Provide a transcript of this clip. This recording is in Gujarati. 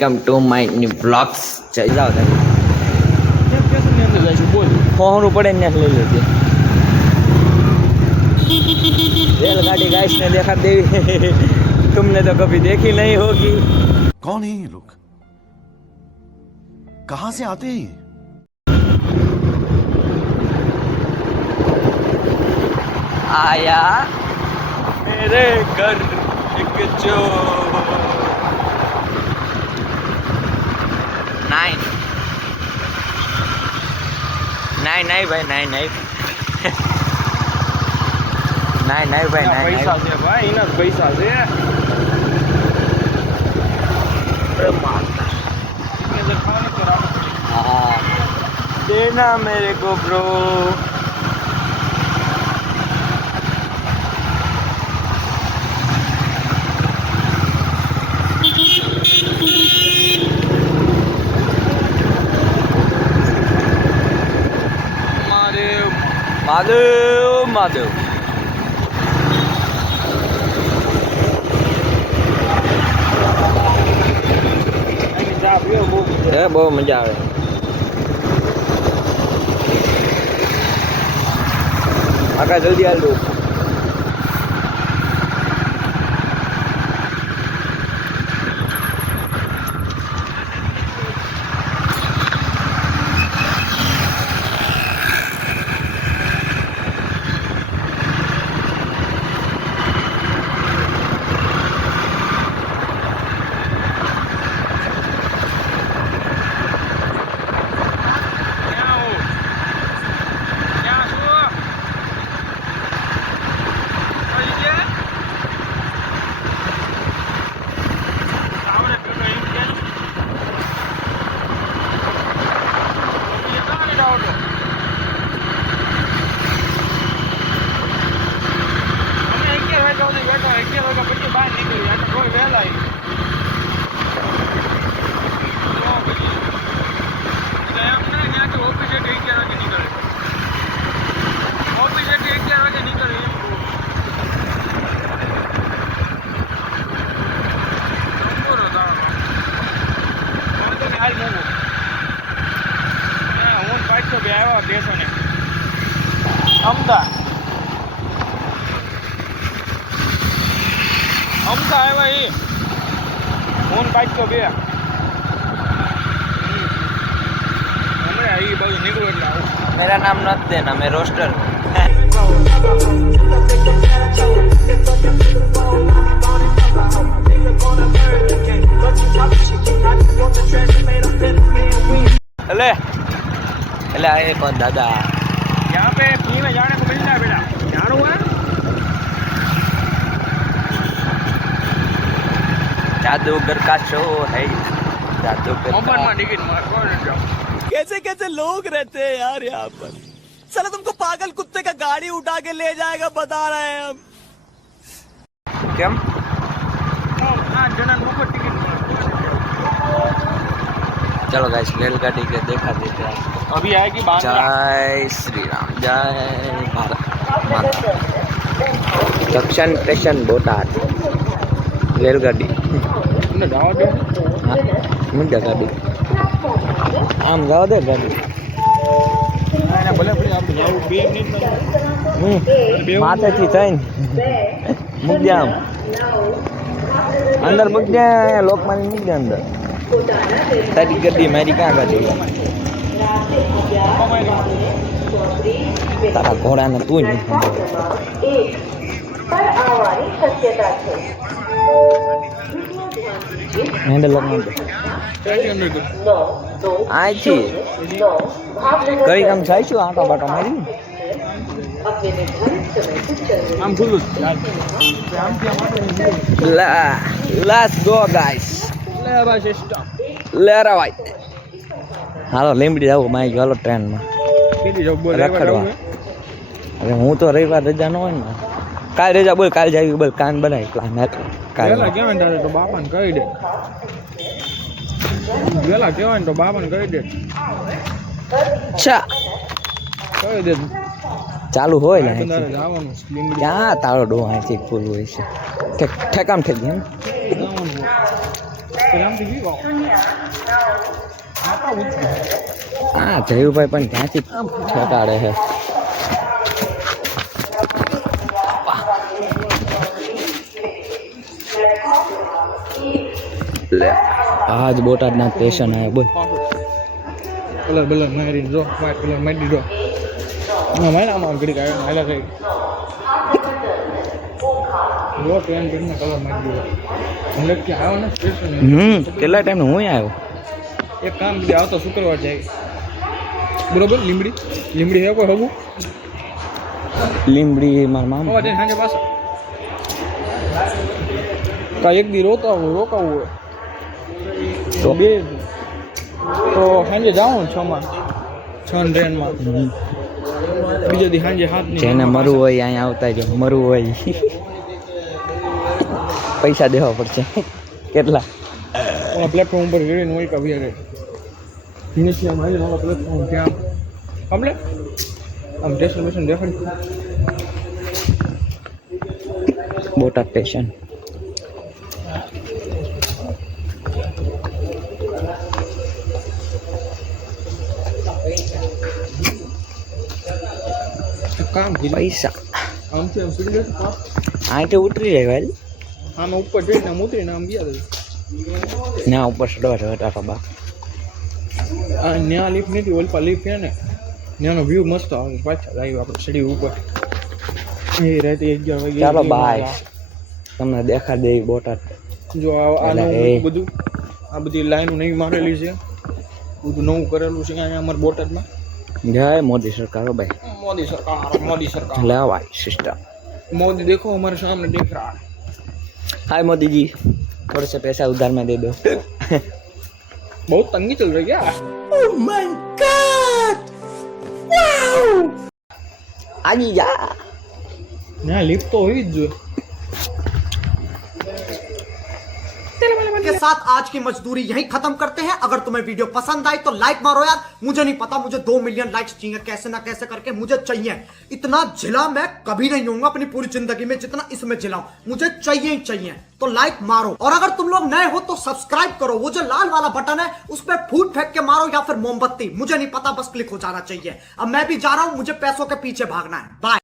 Welcome to my new blogs. જઈ જાઓ તમે ફોહરું પડે ને લઈ લેજે. रेलगाड़ी गाइस ने देखा देवी तुमने तो कभी देखी नहीं होगी. कौन है ये लोग, कहां से आते हैं? आया मेरे घर एक चोर. नाइन नाइन नहीं भाई नाइन नहीं नहीं नहीं भाई नहीं पैसा છે ભાઈ એના પૈસા છે हाँ देना मेरे को ब्रो. महादेव महादेव બહુ મજા આવે. આકા જલ્દી હાલ દો. मेरा नाम मत देना, मैं रोस्टर. अले अले आए कौन दादा. यहाँ पे फ्री में जाने को मिलता है बेटा. जानो है जादूगर का शो है. जादूगर ओपन में टिकट मार कौन जाओ. कैसे कैसे लोग रहते हैं यार यहाँ पर. साला तुमको पागल कुत्ते का गाड़ी उठा के ले जाएगा बता रहे हैं हम. કેમ हाँ जनन मुफ्त टिकट मार. चलो गाइस रेलगाड़ी के देखा देते हैं. अभी आएगी बांद्रा. जय श्री राम जय भारत माता. जंक्शन स्टेशन बोटाद रेलगाड़ी. तुमने जाओ दे मुझे गाड़ी આમ જાવ દે ગાડી. એને ભલે ભલે આપણે જાવું 2 મિનિટ માથેથી થઈને મૂક દે. આમ અંદર મૂક દે. લોકમાની મૂક દે અંદર. તારી ગાડી મારી ક્યાં ગાડી. તારા ઘોડાને તું જ હેન્ડલ અહીંથી કઈ કામ જાય છું આટો બાટો મારી. આમ ખુલ્લું લેટ્સ ગો ગાઈસ. લે ભાઈ સિસ્ટમ લે રા ભાઈ. હાલો લીંબડી જાવ મારી હાલો ટ્રેનમાં કીધી જો બોલ રખડવા. હવે હું તો રવિવાર રજા ન હોય ને. કાલ રજા બોલ. કાલ જાવી બોલ. કાન બનાવી પ્લાન કાલ વેલા કેવાય ને તો બાપાને કહી દે. વેલા કેવાય ને તો બાપાને કહી દે. અચ્છા કહી દે. ચાલુ હોય ને જવાનું લીંબડી ક્યાં તારો ડો અહીંથી ફૂલ હોય છે. ઠેકામ ઠેક એમ જવાનું હા જયુભાઈ પણ ત્યાંથી ઠેકાડે છે. લે આજ બોટાદના સ્ટેશન આવ્યા બોલ. કલર બલર મારી જો વ્હાઈટ કલર મારી દીધો આમાં ઘડી કાઢ્યો હાલા થઈ જો ટ્રેન કરીને કલર મારી દીધો એટલે કે આવ્યો ને સ્ટેશન કેટલા ટાઈમ હું આવ્યો. એક કામ બીજું આવતો શુક્રવાર જાય બરોબર. લીમડી હે કોઈ હગું લીમડી મારા મામા હોવા જાય સાંજે પાછા કા એક દી રોકાવું હોય તો બે તો સાંજે જાઉં 6 ટ્રેનમાં બીજા દી સાંજે 7 ની જેને મરવું હોય અહીંયા આવતા જો મરવું હોય પૈસા દેવા પડશે. કેટલા પ્લેટફોર્મ ઉપર રેડીને હોય કા વિયારે ઇનિશિયલ મારી નવા પ્લેટફોર્મ ત્યાં આપણે આમ ડેસ્ટિનેશન દેખાડી બોટાદ સ્ટેશન. કામ કીધું પૈસા આમથી આમ સીડી જતું કામ અહીંથી ઉતરી જાય ભાઈ આમ ઉપર જઈને આમ ઉતરીને આમ ગયા ના ઉપર ચડવા બા. આ ન્યા લિફ્ટ નથી ઓલપા લિફ્ટ છે ને ત્યાંનો વ્યૂ મસ્ત આવે. પાછા આવ્યું આપણે સીડી ઉપર એ રાતે 11 વાગે. ચાલો બાય તમને દેખાડ દે બોટાદ. જો આ એ. બધું આ બધી લાઈનો નવી મારેલી છે બધું નવું કરેલું છે અહીંયા અમારા બોટાદમાં. જય મોદી સરકાર હો ભાઈ. मोदी सरकार ले भाई सिस्टम. मोदी देखो हमारे सामने देख रहा है. हाय मोदी जी थोड़े से पैसा उधार में दे दो. बहुत तंगी चल रही है. Oh my God! Wow! आजी जा यहाँ लिफ्ट तो हुई जो के साथ आज की मजदूरी यहीं खत्म करते हैं. अगर तुम्हें वीडियो पसंद आई तो लाइक मारो यार. मुझे नहीं पता, मुझे 2 मिलियन लाइक्स चाहिए कैसे ना कैसे करके मुझे चाहिए. इतना जिला मैं कभी नहीं होऊंगा अपनी पूरी जिंदगी में जितना इसमें जिलाऊं. मुझे चाहिए ही चाहिए. तो लाइक मारो और अगर तुम लोग नए हो तो सब्सक्राइब करो. वो जो लाल वाला बटन है उस पर फूट फेंक के मारो या फिर मोमबत्ती, मुझे नहीं पता, बस क्लिक हो जाना चाहिए. अब मैं भी जा रहा हूं, मुझे पैसों के पीछे भागना है. बाय.